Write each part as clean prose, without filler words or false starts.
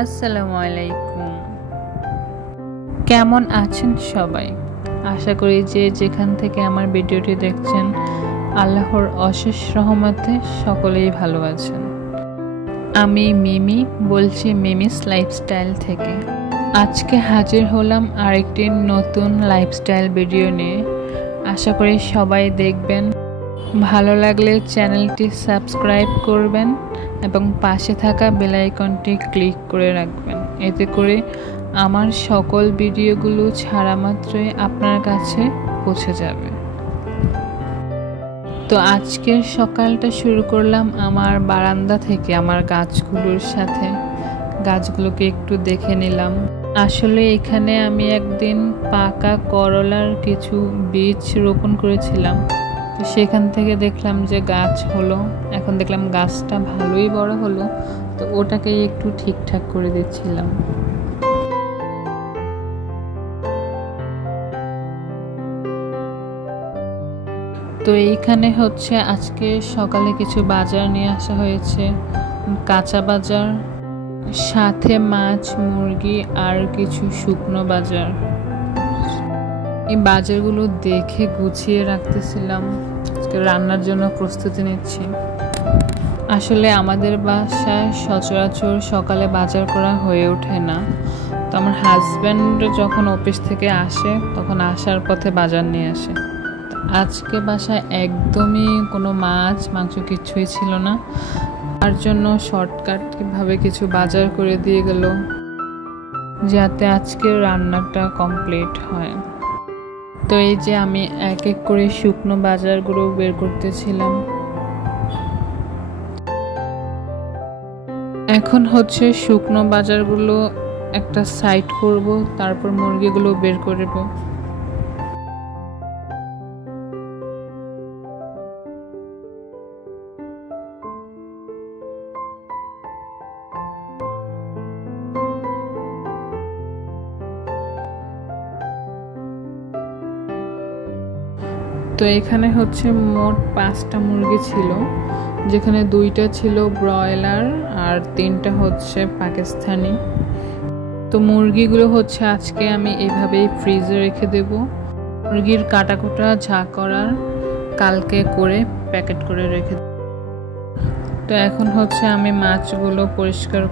আসসালামু আলাইকুম। কেমন আছেন সবাই? আশা করি যে যেখান থেকে আমার ভিডিওটি দেখছেন আল্লাহর অশেষ রহমতে সকলেই ভালো আছেন। আমি মিমি বলছি মিমিস লাইফস্টাইল থেকে। আজকে হাজির হলাম আরেকটি নতুন লাইফস্টাইল ভিডিও নিয়ে। আশা করি সবাই দেখবেন। ভালো লাগলে চ্যানেলটি সাবস্ক্রাইব করবেন এবং পাশে থাকা বেল আইকনটি ক্লিক করে রাখবেন। এতে করে আমার সকল ভিডিওগুলো ছাড়া মাত্রই আপনার কাছে পৌঁছে যাবে। তো আজকের সকালটা শুরু করলাম আমার বারান্দা থেকে, আমার গাছগুলোর সাথে। গাছগুলোকে একটু দেখে নিলাম। আসলে এখানে আমি একদিন পাকা করলার কিছু বীজ রোপণ করেছিলাম, তো সেখান থেকে দেখলাম যে গাছ হলো। এখন দেখলাম গাছটা ভালোই বড় হলো, তো ওটাকেই একটু ঠিকঠাক করে দিচ্ছিলাম। তো এইখানে হচ্ছে আজকে সকালে কিছু বাজার নিয়ে আসা হয়েছে, কাঁচা বাজার, সাথে মাছ, মুরগি আর কিছু শুকনো বাজার। এই বাজারগুলো দেখে গুছিয়ে রাখতেছিলাম, আজকে রান্নার জন্য প্রস্তুতি নিচ্ছি। আসলে আমাদের বাসায় সচরাচর সকালে বাজার করা হয়ে ওঠে না, তো আমার হাজব্যান্ড যখন অফিস থেকে আসে তখন আসার পথে বাজার নিয়ে আসে। আজকে বাসায় একদমই কোনো মাছ মাংস কিছুই ছিল না, তার জন্য শর্টকাটভাবে কিছু বাজার করে দিয়ে গেল যাতে আজকে রান্নাটা কমপ্লিট হয়। তো এই যে আমি এক এক করে শুকনো বাজারগুলো বের করতেছিলাম। এখন হচ্ছে শুকনো বাজারগুলো একটা সাইড করব, তারপর মুরগিগুলো বের করব। তো এখানে হচ্ছে মোট 5টা মুরগি ছিল, যেখানে 2টা ছিল ব্রয়লার আর 3টা হচ্ছে পাকিস্তানি। তো মুরগিগুলো হচ্ছে আজকে আমি এভাবেই ফ্রিজে রেখে দেব। মুরগির কাটাকুটা ঝা করার কালকে করে প্যাকেট করে রেখে দেব। তো এখন হচ্ছে আমি মাছগুলো পরিষ্কার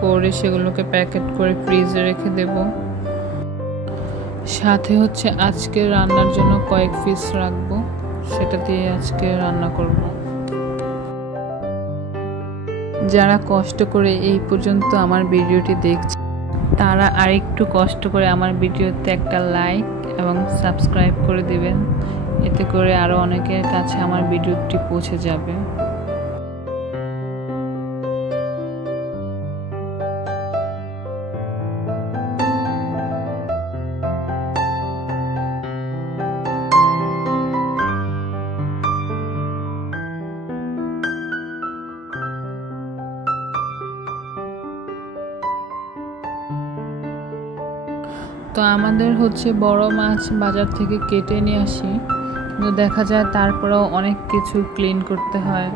করে সেগুলোকে প্যাকেট করে ফ্রিজে রেখে দেব। সাথে হচ্ছে আজকে রান্নার জন্য কয়েক পিস রাখবো, সেটা দিয়ে আজকে রান্না করব। যারা কষ্ট করে এই পর্যন্ত আমার ভিডিওটি দেখছে তারা আরেকটু কষ্ট করে আমার ভিডিওতে একটা লাইক এবং সাবস্ক্রাইব করে দিবেন, এতে করে আরও অনেকের কাছে আমার ভিডিওটি পৌঁছে যাবে। তো আমাদের হচ্ছে বড় মাছ বাজার থেকে কেটে নিয়ে আসি, কিন্তু দেখা যায় তারপরেও অনেক কিছু ক্লিন করতে হয়।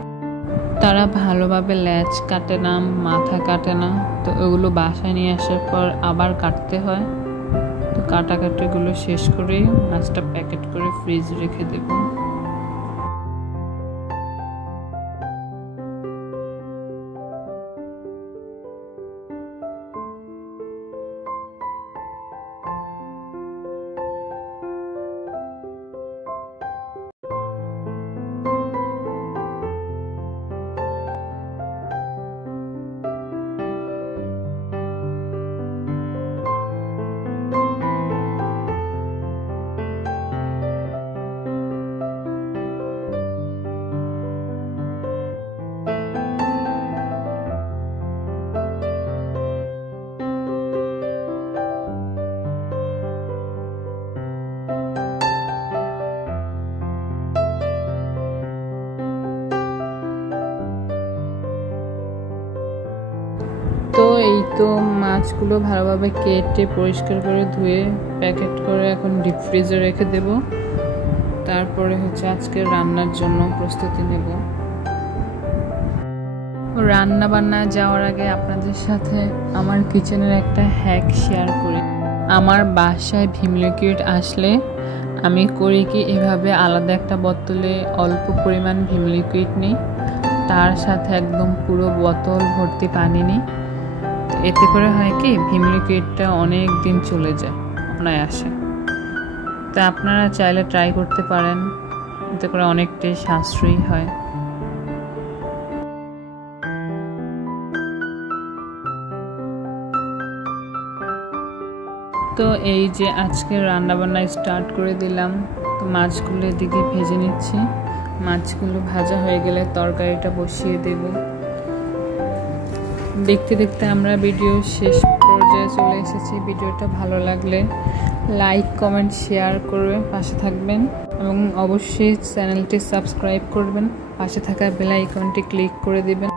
তারা ভালোভাবে লেজ কাটে না, মাথা কাটে না, তো ওগুলো বাসায় নিয়ে আসার পর আবার কাটতে হয়। তো কাটাকাটিগুলো শেষ করেই মাছটা প্যাকেট করে ফ্রিজ রেখে দেব। তো এই তো মাছগুলো ভালোভাবে কেটে পরিষ্কার করে ধুয়ে প্যাকেট করে এখন ডিপ ফ্রিজে রেখে দেব। তারপরে হচ্ছে আজকে রান্নার জন্য প্রস্তুতি নেব। রান্না বান্না যাওয়ার আগে আপনাদের সাথে আমার কিচেনের একটা হ্যাক শেয়ার করি। আমার বাসায় ভীম লিকুইড আসলে আমি করি কি, এভাবে আলাদা একটা বোতলে অল্প পরিমাণ ভীম লিকুইড নিই, তার সাথে একদম পুরো বোতল ভর্তি পানি নিই। এতে করে হয় কি, ভীম লিকুইডটা অনেক দিন চলে যায় অনায়াসে। তা আপনারা চাইলে ট্রাই করতে পারেন, এতে করে অনেকটাই সাশ্রয়ী হয়। তো এই যে আজকে রান্নাবান্না স্টার্ট করে দিলাম। তো মাছগুলো এদিকে ভেজে নিচ্ছি, মাছগুলো ভাজা হয়ে গেলে তরকারিটা বসিয়ে দেব। দেখতে দেখতে আমরা ভিডিও শেষ পর্যায়ে চলে এসেছি। ভিডিওটা ভালো লাগলে লাইক কমেন্ট শেয়ার করে পাশে থাকবেন এবং অবশ্যই চ্যানেলটি সাবস্ক্রাইব করবেন, পাশে থাকা বেল আইকনটি ক্লিক করে দিবেন।